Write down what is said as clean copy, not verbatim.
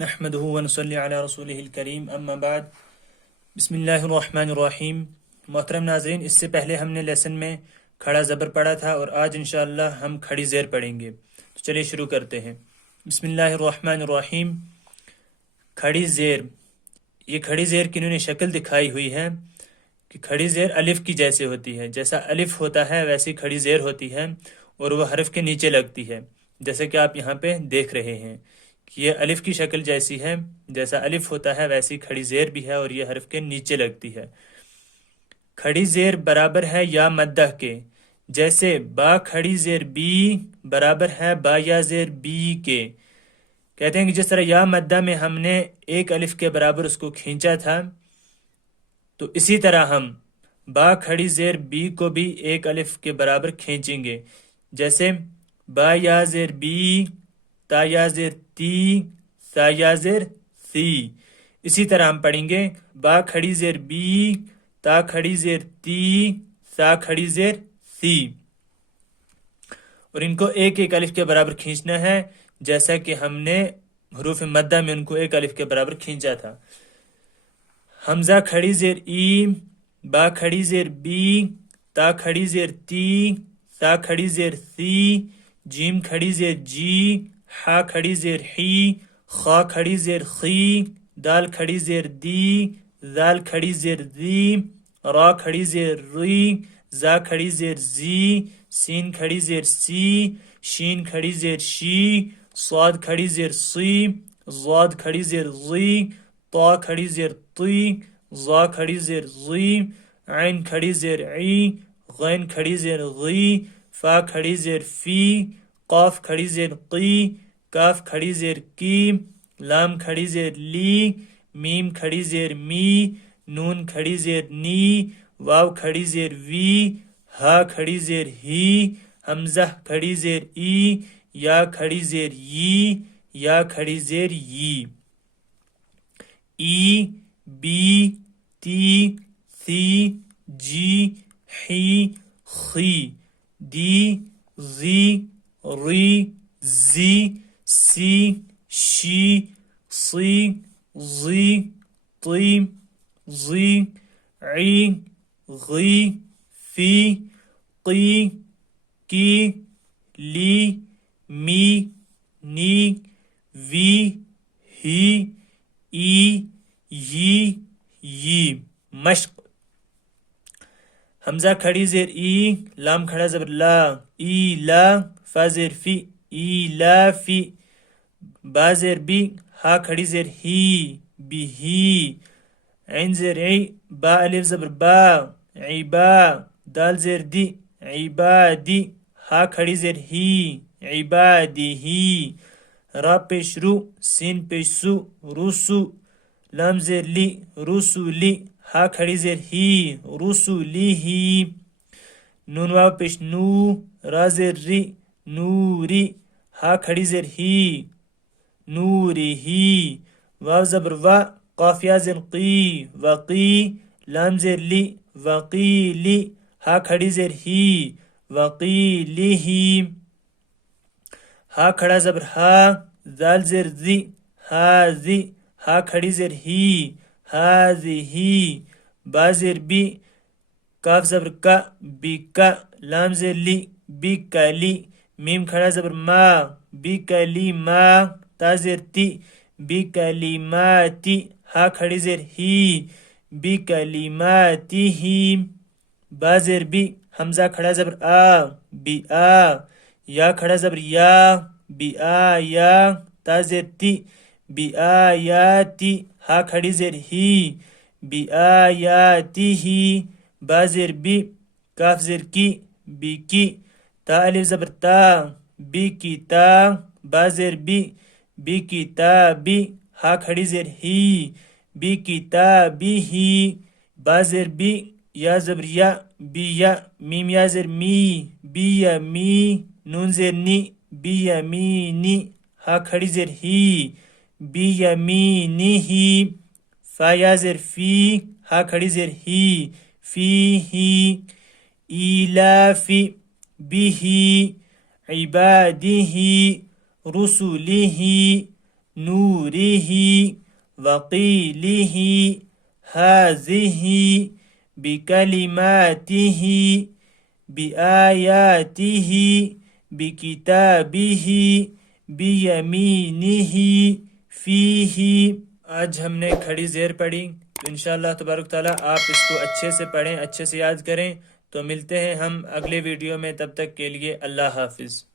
نحمده ونصلي علی رسوله الکریم اما بعد بسم اللہ الرحمن الرحیم. محترم ناظرین، اس سے پہلے ہم نے لیسن میں کھڑا زبر پڑھا تھا اور آج انشاءاللہ ہم کھڑی زیر پڑھیں گے. تو چلیے شروع کرتے ہیں. بسم اللہ الرحمن الرحیم. کھڑی زیر، یہ کھڑی زیر کی انہوں نے شکل دکھائی ہوئی ہے کہ کھڑی زیر الف کی جیسے ہوتی ہے. جیسا الف ہوتا ہے ویسی کھڑی زیر ہوتی ہے اور وہ حرف کے نیچے لگتی ہے، جیسے کہ آپ یہاں پہ دیکھ رہے ہیں کہ یہ الف کی شکل جیسی ہے. جیسا الف ہوتا ہے ویسی کھڑی زیر بھی ہے اور یہ حرف کے نیچے لگتی ہے. کھڑی زیر برابر ہے یا مدہ کے، جیسے با کھڑی زیر بی برابر ہے با یا زیر بی کے. کہتے ہیں کہ جس طرح یا مدہ میں ہم نے ایک الف کے برابر اس کو کھینچا تھا، تو اسی طرح ہم با کھڑی زیر بی کو بھی ایک الف کے برابر کھینچیں گے. جیسے با یا زیر بی، تا یا زیر تی، سا یا زیر سی. اسی طرح ہم پڑھیں گے با کھڑی زیر بی، تا کھڑی زیر تی، سا کھڑی زیر سی. اور ان کو ایک ایک الف کے برابر کھینچنا ہے، جیسا کہ ہم نے حروف مدہ میں ان کو ایک الف کے برابر کھینچا تھا. حمزہ کھڑی زیر ای، با کھڑی زیر بی، تا کھڑی زیر تی، سا کھڑی زیر سی، جیم کھڑی زیر جی، حا کھڑی زیر حی، خا کھڑی زیر خی، دال کھڑی زیر دی، زال کھڑی زیر زی، را کھڑی زیر ری، زا کھڑی زیر زی، سین کھڑی زیر سی، شین کھڑی زیر شی، صاد کھڑی زیر سی، ضاد کھڑی زیر زی، طا کھڑی زیر طی، ظا کھڑی زیر ضی، عین کھڑی زیر عی، غین کھڑی زیر غی، فا کھڑی زیر فی، قاف کھڑی زیر قی، کاف کھڑی زیر کی، لام کھڑی زیر لی، میم کھڑی زیر می، نون کھڑی زیر نی، واو کھڑی زیر وی، ہا کھڑی زیر ہی، حمزہ کھڑی زیر ای، یا کھڑی زیر یی، یا کھڑی زیر یی. ای، بی، تی، سی، جی، حی، خی، دی، زی، ری، زی، سی، شی، صی، ضی، طی، ضی، عی، غی، فی، قی، کی، لی، می، نی، وی، ہی، ای، یی، یی. مشق. حمزہ کھڑی زیر ای، لام کھڑا زبر لا، ای لا، فا زیر فی، ای لا فی، با زیر بی، ہا کھڑی زیر ہی، بی ہی، عین زیر عی، با الف زبر با، عیبا، دال زیر دی، عبادی، ہا کھڑی زیر ہی، عبادی ہی، را پیش رو، سین پیش سو، روسو، لام زیر لی، روسو لی، ہا کھڑی زیر ہی، روسو لی ہی، نون واو پیش نو، را زیر ری، نوری، ہا کھڑی زیر ہی، نوری ہی، واو زبر وا، قاف یا زیر قی، وقی، لام زیر لی، وقیلی، ہا کھڑی زیر ہی، وقیلی ہی، ہا کھڑا زبر ہا، زال زیر زی، ہازی، ہا کھڑی زیر ہی، ہازی ہی، با زیر بی، کاف زبر کا، بی کا، لام زیر لی، بی کا لی، میم کھڑا زبر ما، بی کا لی ما، تا زیر تی، بی کا لی ما تی، ہا کھڑی زیر ہی، بی کا لی ما تی ہی، با زیر بی، حمزہ کھڑا زبر آ، بی آ، یا کھڑا زبر یا، بی آ یا، تا زیر تی، بی آ یا تی، ہا کھڑی زیر ہی، بی آ یا تی ہی، با زیر بی، کاف زیر کی، بی کی، تا الف زبر تا، بی کی تا، با زیر بی، بی کی تا بی، ہا کھڑی زیر ہی، بی کی تا بی ہی، با زیر بی، یا زبر یا، بی یا، میم یا زیر می، بی یا می، نون زیر نی، بی یا می نی، ہا کھڑی زیر ہی، بی یا می نی ہی، فا یا زیر فی، ہا کھڑی زیر ہی، فی ہی، ایلافی، بی ہی، عبادی ہی، رسولی ہی، نوره وقيله هذه بكلماته بآياته بكتابه بيمينه فيه. آج ہم نے کھڑی زیر پڑھی، تو انشاءاللہ تبارک تعالیٰ آپ اس کو اچھے سے پڑھیں، اچھے سے یاد کریں. تو ملتے ہیں ہم اگلے ویڈیو میں، تب تک کے لیے اللہ حافظ.